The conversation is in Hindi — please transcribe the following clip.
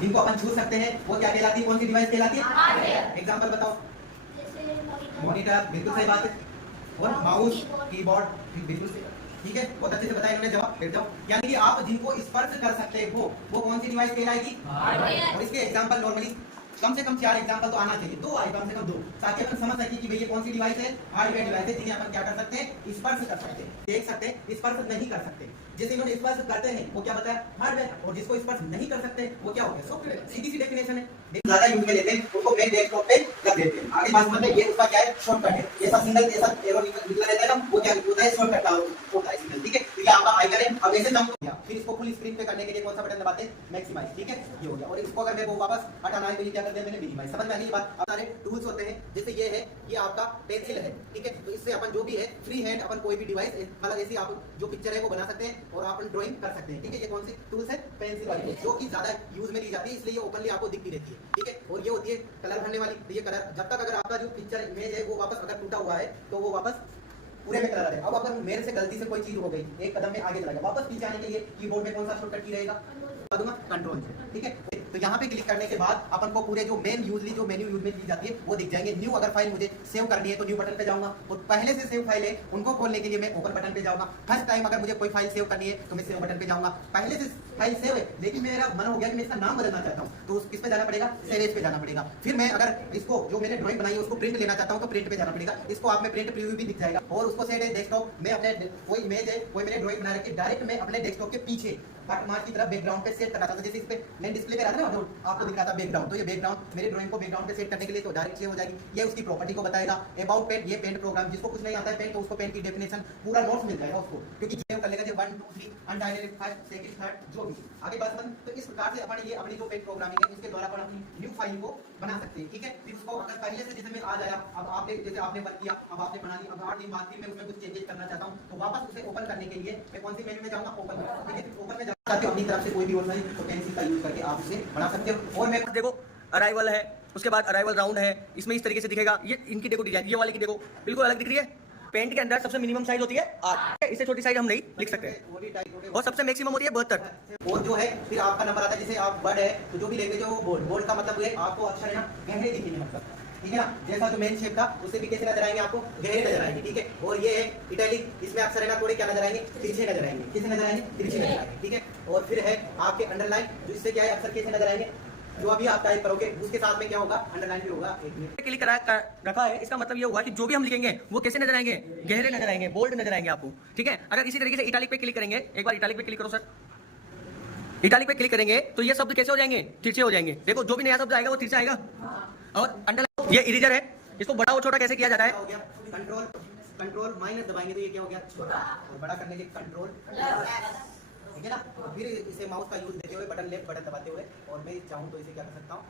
जिनको अपन छू सकते हैं वो क्या कहलाती है, कौन सी डिवाइस कहलाती है? एग्जांपल बताओ। मॉनिटर, बिल्कुल सही बात है। और माउस, कीबोर्ड, बिल्कुल सही। ठीक है, बहुत अच्छे से बताया इन्होंने, जवाब देते हो। यानी कि आप जिनको स्पर्श कर सकते हो वो कौन सी डिवाइस कहलाएगी? और इसके एग्जांपल नॉर्मली कम से कम 4 एग्जांपल तो आना चाहिए, 2 आए कम से कम 2, ताकि अपन समझ सके कि भाई ये कौन सी डिवाइस है, हार्डवेयर डिवाइस है जिन्हें अपन क्या कर सकते हैं, स्पर्श कर सकते हैं, देख सकते हैं, स्पर्श नहीं कर सकते। जिसे इन्होंने स्पर्श करते हैं वो क्या बताया, हार्डवेयर, और जिसको स्पर्श नहीं कर सकते वो क्या हो गया, सॉफ्टवेयर। सीधी सी डेफिनेशन है। ज्यादा यूज में लेते हैं उनको मेन डेस्कटॉप पे रख देते हैं। आगे बात मतलब ये उसका क्या है, शॉर्टकट है। ये सब सिंगल ऐसा एरो निकला रहता है ना, वो क्या होता है, शॉर्टकट का होता है सिंगल। ठीक है, तो ये आपका आइकन है। अब ऐसे जंप किया, फिर इसको फुल स्क्रीन पे करने के लिए कौन सा बटन दबाते हैं, मैक्सिमाइज। ठीक है, ये हो गया। और इसको अगर मैं वो वापस हटाना है तो ये क्या करते हैं, मैंने मिनिमाइज। समझ में आ गई बात? अब सारे टूल्स होते हैं, जैसे ये है, ये आपका पेंसिल है। ठीक है, तो इससे अपन जो भी है फ्री हैंड अपन कोई भी डिवाइस मतलब ऐसी आप जो पिक्चर है वो बना सकते हैं और अपन ड्राइंग कर सकते हैं। ठीक है, ये कौन सी टूल्स है, पेंसिल वाली, जो कि ज्यादा यूज में ली जाती है, इसलिए ये ओपनली आपको दिखती रहती है। ठीक है, और ये होती है कलर भरने वाली। तो ये कलर जब तक अगर आपका जो पिक्चर इमेज है वो वापस अगर टूटा हुआ है तो वो वापस पूरे में कलर है। अब अगर मेरे से गलती से कोई चीज हो गई, एक कदम में आगे चला गया, वापस पीछे आने के लिए कीबोर्ड में कौन सा शॉर्टकट की रहेगा, कंट्रोल। ठीक है, तो यहाँ पे क्लिक करने के बाद अपन को पूरे जो मेन यूजली जो मेन्यू यूज में ली जाती है वो दिख जाएंगे। न्यू अगर फाइल मुझे सेव करनी है तो न्यू बटन पे जाऊंगा, और पहले से सेव फाइल है उनको खोलने के लिए मैं ओपन बटन पे जाऊंगा। फर्स्ट टाइम अगर मुझे कोई फाइल सेव करनी है तो मैं सेव बटन पे जाऊंगा। पहले से फाइल सेव है लेकिन मेरा मन हो गया कि मैं इसका नाम बदलना चाहता हूँ, तो किस पे जाना पड़ेगा, सेव एज पे जाना पड़ेगा। फिर मैं अगर इसको जो मैंने ड्राइंग बनाई है उसको प्रिंट लेना चाहता हूँ तो प्रिंट पे जाना पड़ेगा। इसको आप में प्रिंट प्रीव्यू भी दिख जाएगा, और उसको सेट है डेस्कटॉप में अपने कोई इमेज है, कोई मैंने ड्राइंग बना रखी है, डायरेक्ट मैं अपने डेस्कटॉप के पीछे मार्क की तरफ बैकग्राउंड पे सेट करना था। जैसे इस पे मैं डिस्प्ले पे रहा था ना, जो आपको दिख रहा था बैकग्राउंड, तो ये बैकग्राउंड मेरे ड्राइंग को बैकग्राउंड पे सेट करने के लिए तो डायरेक्ट सेव हो जाएगी। ये उसकी प्रॉपर्टी को बताएगा। अबाउट पेंट, ये पेंट प्रोग्राम, जिसको कुछ नहीं आता है पेंट तो उसको पेंट की डेफिनेशन पूरा नोट्स मिल जाएगा उसको, क्योंकि सेव कर लेगा जो 1 2 3 अनटाइटल्ड फर्स्ट सेकंड थर्ड जो भी आगे बात बन। तो इस प्रकार से अपन ये अपनी जो पेंट प्रोग्रामिंग है इसके द्वारा अपन अपनी न्यू फाइल को बना सकते हैं। ठीक है, फिर उसको अगर पहले से जैसे मैं आ जाया, अब आपने जैसे आपने वर्क किया, अब आपने बना ली, अब 8 दिन बाद फिर मैं उसमें कुछ चेंजेस करना चाहता हूं तो वापस उसे ओपन करने के लिए मैं कौन सी मेन्यू में जाऊंगा, ओपन। ठीक है, ओपन में जाके अपनी तरफ से कोई भी ऑप्शन पेंसिल का यूज करके आप उसे बना सकते हो। और मैं देखो अराइवल है, उसके बाद अराइवल राउंड है, इसमें इस तरीके से दिखेगा। ये इनकी देखो डिजाइन, ये वाले की देखो बिल्कुल अलग दिख रही है। पेंट के अंदर सबसे मिनिमम साइज होती है 8, इससे छोटी साइज हम नहीं लिख सकते, और सबसे मैक्सिमम होती है 72। और जो है फिर आपका नंबर आता है, जैसे आप वर्ड है तो जो भी लैंग्वेज है वो बोर्ड, बोर्ड का मतलब है आपको अक्षर है ना गहरे दिखेंगे, मतलब ठीक है ना, जैसा जो मेन शेप था उससे भी कैसे नजर आएंगे, आपको गहरे नजर आएंगे। ठीक है, और ये है इटैलिक, इसमें अक्षर है ना थोड़े क्या नजर आएंगे, तिरछे नजर आएंगे। किसे नजर आएंगे, तिरछे नजर आएंगे। ठीक है, और फिर है आपके अंडरलाइन, जो इससे क्या है अक्षर कैसे नजर आएंगे, जो अभी आप टाइप करोगे उसके साथ में क्या होगा, अंडरलाइन भी होगा। एक मिनट क्लिक रखा है, इसका मतलब ये हुआ कि जो भी हम लिखेंगे वो कैसे नजर आएंगे, गहरे नजर आएंगे, बोल्ड नजर आएंगे आपको। ठीक है, अगर इसी तरीके से इटालिक पे क्लिक करेंगे, एक बार इटालिक पे क्लिक करो सर, इटालिक पे क्लिक करेंगे तो ये शब्द कैसे हो जाएंगे, तिरछे हो जाएंगे। देखो जो भी नया शब्द आएगा वो तिरछा आएगा। और अंडरलाइन, ये इरेजर है, इसको बड़ा और छोटा कैसे किया जाता है, कंट्रोल कंट्रोल माइनस दबाएंगे तो ये क्या हो गया, छोटा, और बड़ा करने के कंट्रोल। ठीक है ना, फिर इसे माउस का यूज देते हुए बटन लेफ्ट बटन दबाते हुए, और मैं चाहूँ तो इसे क्या कर सकता हूँ,